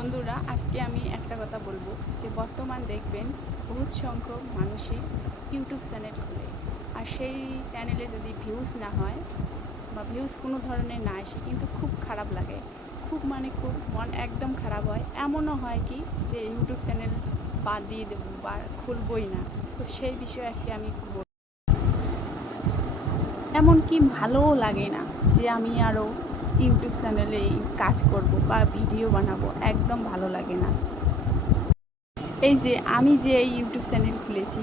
বন্ধুরা, আজকে আমি একটা কথা বলবো যে বর্তমান দেখবেন বহুত সংখ্যক মানুষই ইউটিউব চ্যানেল খোলে, আর সেই চ্যানেলে যদি ভিউজ না হয় বা ভিউজ কোনো ধরনের না আসে কিন্তু খুব খারাপ লাগে। খুব খুব মন একদম খারাপ হয়। এমনও হয় কি যে ইউটিউব চ্যানেল বাদ দিয়ে দেবো বা খুলবই না। তো সেই বিষয়ে আজকে আমি বলবো। এমনকি ভালোও লাগে না যে আমি আরও ইউটিউব চ্যানেলে কাজ করব বা ভিডিও বানাবো, একদম ভালো লাগে না। এই যে আমি যে এই ইউটিউব চ্যানেল খুলেছি,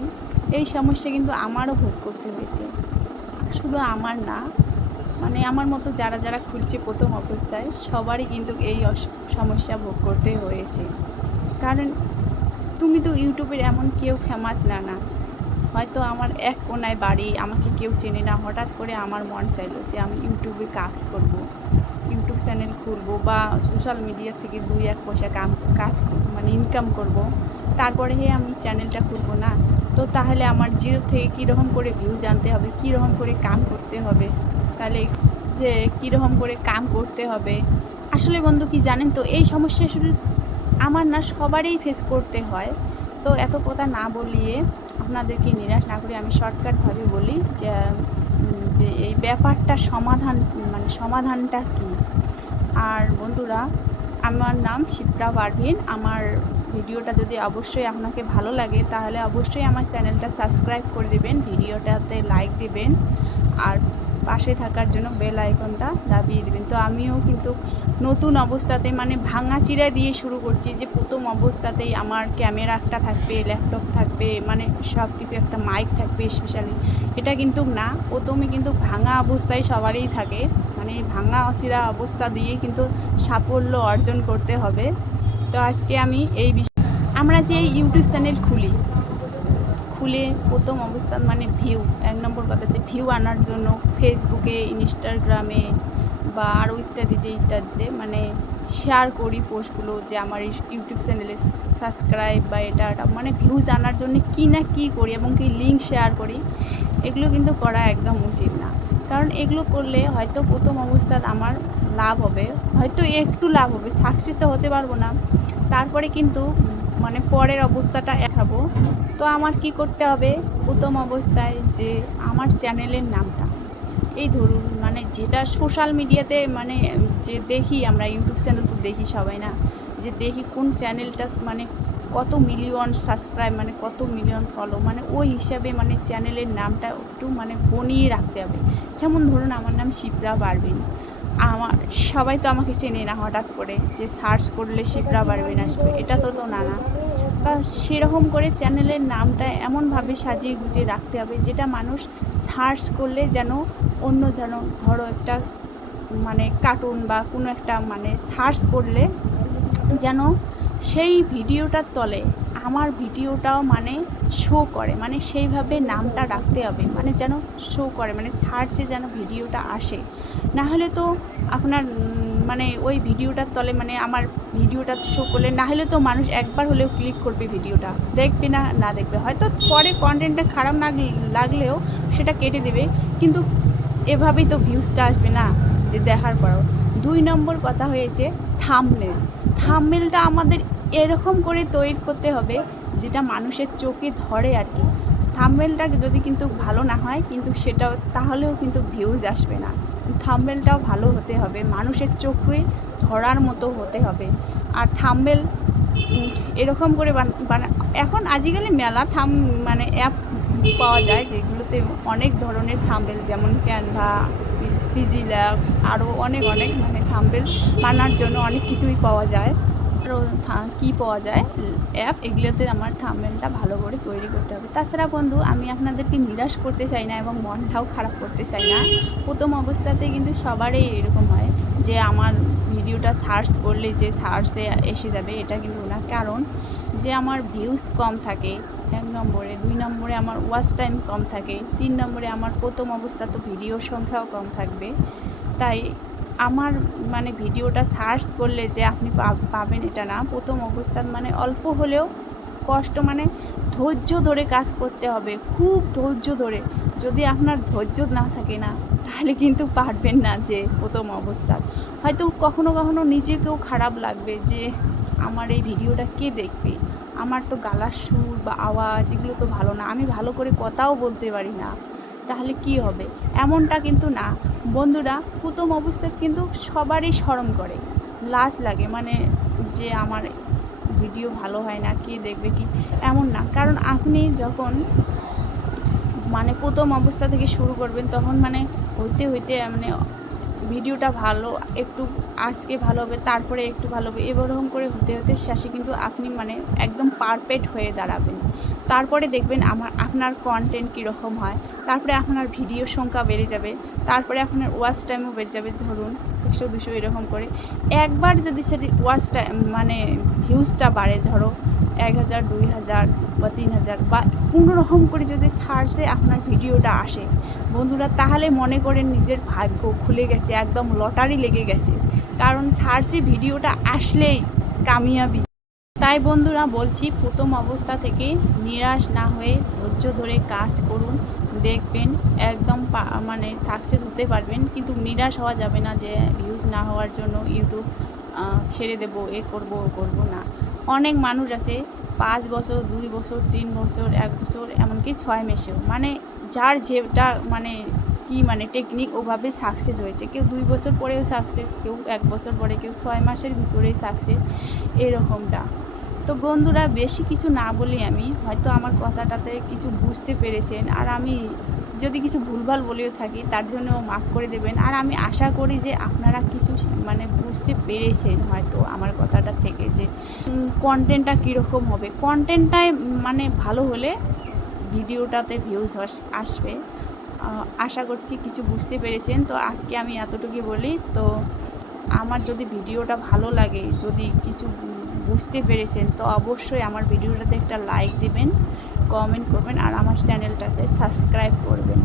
এই সমস্যা কিন্তু আমারও ভোগ করতে হয়েছে। শুধু আমার না, আমার মতো যারা যারা খুলছে প্রথম অবস্থায় সবারই কিন্তু এই সমস্যা ভোগ করতে হয়েছে। কারণ তুমি তো ইউটিউবের এমন কেউ ফেমাস না। হয়তো আমার এক কোনায় বাড়ি, আমাকে কেউ চেনে না, হঠাৎ করে আমার মন চাইলো যে আমি ইউটিউবে কাজ করব, ইউটিউব চ্যানেল খুলবো বা সোশ্যাল মিডিয়া থেকে 2-1 পয়সা কাজ ইনকাম করব। তারপরে আমি চ্যানেলটা খুলবো না? তো তাহলে আমার জিরো থেকে কীরকম করে ভিউজ আনতে হবে, কীরকম করে কাম করতে হবে, তাহলে যে কীরকম করে কাম করতে হবে। আসলে বন্ধু কি জানেন তো, এই সমস্যা শুধু আমার না, সবারই ফেস করতে হয়। তো এত কথা না বলিয়ে, আপনাদেরকে নিরাশ না করে আমি শর্টকাটভাবে বলি যে যে এই ব্যাপারটা সমাধানটা কী। আর বন্ধুরা, আমার নাম শিপ্রা পারভিন। আমার ভিডিওটা যদি অবশ্যই আপনাকে ভালো লাগে তাহলে অবশ্যই আমার চ্যানেলটা সাবস্ক্রাইব করে দেবেন, ভিডিওটাতে লাইক দেবেন, আর পাশে থাকার জন্য বেল আইকনটা দাবিয়ে দেবেন। তো আমিও কিন্তু নতুন অবস্থাতে ভাঙাচিরা দিয়ে শুরু করছি, যে প্রথম অবস্থাতেই আমার ক্যামেরা একটা থাকবে, ল্যাপটপ থাকবে, সব কিছু, একটা মাইক থাকবে স্পেশালি, এটা কিন্তু না। প্রথমে কিন্তু ভাঙা অবস্থায় সবারই থাকে, ভাঙা অচিরা অবস্থা দিয়ে কিন্তু সাফল্য অর্জন করতে হবে। তো আজকে আমি এই বিষয়, আমরা যে ইউটিউব চ্যানেল খুলে প্রথম অবস্থান ভিউ, 1 নম্বর কথা হচ্ছে ভিউ আনার জন্য ফেসবুকে, ইনস্টাগ্রামে বা আরও ইত্যাদিতে শেয়ার করি পোস্টগুলো, যে আমার ইউটিউব চ্যানেলে সাবস্ক্রাইব বা এটা ভিউজ আনার জন্য কী না কী করি, এবং কি লিঙ্ক শেয়ার করি। এগুলো কিন্তু করা একদম উচিত না। কারণ এগুলো করলে হয়তো প্রথম অবস্থায় আমার লাভ হবে, হয়তো একটু লাভ হবে, সাকসেস তো হতে পারবো না। তারপরে কিন্তু পরের অবস্থাটা দেখাবো। তো আমার কি করতে হবে, প্রথম অবস্থায় যে আমার চ্যানেলের নামটা, এই ধরুন যেটা সোশ্যাল মিডিয়াতে যে দেখি আমরা, ইউটিউব চ্যানেল তো দেখি সবাই না, যে দেখি কোন চ্যানেলটা কত মিলিয়ন সাবস্ক্রাইব, কত মিলিয়ন ফলো, ওই হিসাবে চ্যানেলের নামটা একটু বনিয়ে রাখতে হবে। যেমন ধরুন আমার নাম শিপ্রা পারভিন, আমার সবাই তো আমাকে চেনে না, হঠাৎ করে যে সার্চ করলে শিপ্রা পারভিন আসবে, এটা তো না। বা সেরকম করে চ্যানেলের নামটা এমনভাবে সাজিয়ে গুছিয়ে রাখতে হবে যেটা মানুষ সার্চ করলে যেন ধরো একটা কার্টুন বা কোনো একটা সার্চ করলে যেন সেই ভিডিওটার তলে আমার ভিডিওটাও শো করে, সেইভাবে নামটা রাখতে হবে, যেন শো করে, সার্চে যেন ভিডিওটা আসে। না হলে তো আপনার ওই ভিডিওটার তলে আমার ভিডিওটা শো করলে, না হলে তো মানুষ একবার হলেও ক্লিক করবে, ভিডিওটা দেখবে না দেখবে, হয়তো পরে কন্টেন্টটা খারাপ না লাগলেও সেটা কেটে দেবে, কিন্তু এভাবেই তো ভিউজটা আসবে না যে দেখার পরও। 2 নম্বর কথা হয়েছে থাম্বনেলটা আমাদের এরকম করে তৈরি করতে হবে যেটা মানুষের চোখে ধরে আর কি। থাম্বনেলটা যদি কিন্তু ভালো না হয়, কিন্তু সেটাও তাহলেও কিন্তু ভিউজ আসবে না। থাম্বনেলটাও ভালো হতে হবে, মানুষের চোখে ধরার মতো হতে হবে। আর থাম্বনেল এরকম করে এখন আজকাল মেলা অ্যাপ পাওয়া যায়, যেগুলোতে অনেক ধরনের থাম্বনেল, যেমন ক্যানভা, ফিজিল্যাক্স, আরও অনেক থাম্বনেল বানানোর জন্য অনেক কিছুই পাওয়া যায়। আরও কী পাওয়া যায় অ্যাপ, এগুলোতে আমার থাম্বনেলটা ভালো করে তৈরি করতে হবে। তাছাড়া বন্ধু, আমি আপনাদেরকে নিরাশ করতে চাই না এবং মনটাও খারাপ করতে চাই না। প্রথম অবস্থাতে কিন্তু সবারই এরকম হয় যে আমার ভিডিওটা সার্চ করলে যে সার্চে এসে যাবে, এটা কিন্তু না। কারণ যে আমার ভিউজ কম থাকে 1 নম্বরে, 2 নম্বরে আমার ওয়াচ টাইম কম থাকে, 3 নম্বরে আমার প্রথম অবস্থা তো ভিডিওর সংখ্যাও কম থাকবে। তাই আমার ভিডিওটা সার্চ করলে যে আপনি পাবেন এটা না। প্রথম অবস্থায় অল্প হলেও কষ্ট, ধৈর্য ধরে কাজ করতে হবে, খুব ধৈর্য ধরে। যদি আপনার ধৈর্য না থাকে না, তাহলে কিন্তু পারবেন না। যে প্রথম অবস্থায় হয়তো কখনো কখনো নিজেকেও খারাপ লাগবে যে আমার এই ভিডিওটা কে দেখবে? আমার তো গলার সুর বা আওয়াজ এগুলো তো ভালো না, আমি ভালো করে কথাও বলতে পারি না, তাহলে কি হবে? এমনটা কিন্তু না বন্ধুরা। প্রথম অবস্থায় কিন্তু সবারই শরম করে, লাজ লাগে, মানে যে আমার ভিডিও ভালো হয় না, কে দেখবে কি, এমন না। কারণ আপনি যখন মানে প্রথম অবস্থা থেকে শুরু করবেন, তখন মানে হইতে হইতে মানে ভিডিওটা ভালো, একটু আজকে ভালো হবে, তারপরে একটু ভালো হবে, এরকম করে হতে হতে শেষে কিন্তু আপনি মানে একদম পারফেক্ট হয়ে দাঁড়াবেন। তারপরে দেখবেন আপনার কন্টেন্ট কীরকম হয়, তারপরে আপনার ভিডিওর সংখ্যা বেড়ে যাবে, তারপরে আপনার ওয়াচ টাইমও বেড়ে যাবে, ধরুন 100-200 এরকম করে। একবার যদি সেটি ওয়াচ টাইম মানে ভিউজটা বাড়ে, ধরো 1000, 2000 বা 3000 বা কোনোরকম করে যদি সার্চে আপনার ভিডিওটা আসে বন্ধুরা, তাহলে মনে করেন নিজের ভাগ্য খুলে গেছে, একদম লটারি লেগে গেছে। কারণ সার্চে ভিডিওটা আসলেই কামিয়াবি। তাই বন্ধুরা বলছি, প্রথম অবস্থা থেকে নিরাশ না হয়ে ধৈর্য ধরে কাজ করুন, দেখবেন একদম মানে সাকসেস হতে পারবেন। কিন্তু নিরাশ হওয়া যাবে না যে ভিউজ না হওয়ার জন্য ইউটিউব ছেড়ে দেবো, এ করবো ও করবো না। অনেক মানুষ আছে 5 বছর, 2 বছর, 3 বছর, 1 বছর, এমনকি 6 মাসেও, মানে যার যেটা মানে কি মানে টেকনিক ওভাবে সাকসেস হয়েছে। কেউ 2 বছর পরেও সাকসেস, কেউ 1 বছর পরে, কেউ 6 মাসের ভিতরেই সাকসেস, এরকমটা। তো বন্ধুরা বেশি কিছু না বলি, আমি হয়তো আমার কথাটাতে কিছু বুঝতে পেরেছেন, আর আমি যদি কিছু ভুলভাল বলেও থাকি তার জন্য মাফ করে দেবেন। আর আমি আশা করি যে আপনারা কিছু মানে বুঝতে পেরেছেন হয়তো আমার কথাটা থেকে, যে কন্টেন্টটা কীরকম হবে। কন্টেন্টটাই মানে ভালো হলে ভিডিওটাতে ভিউজ আসবে। আশা করছি কিছু বুঝতে পেরেছেন। তো আজকে আমি এতটুকুই বলি। তো আমার যদি ভিডিওটা ভালো লাগে, যদি কিছু বুঝতে পেরেছেন, তো অবশ্যই আমার ভিডিওটাতে একটা লাইক দিবেন, কমেন্ট করবেন, আর আমার চ্যানেলটাকে সাবস্ক্রাইব করবেন।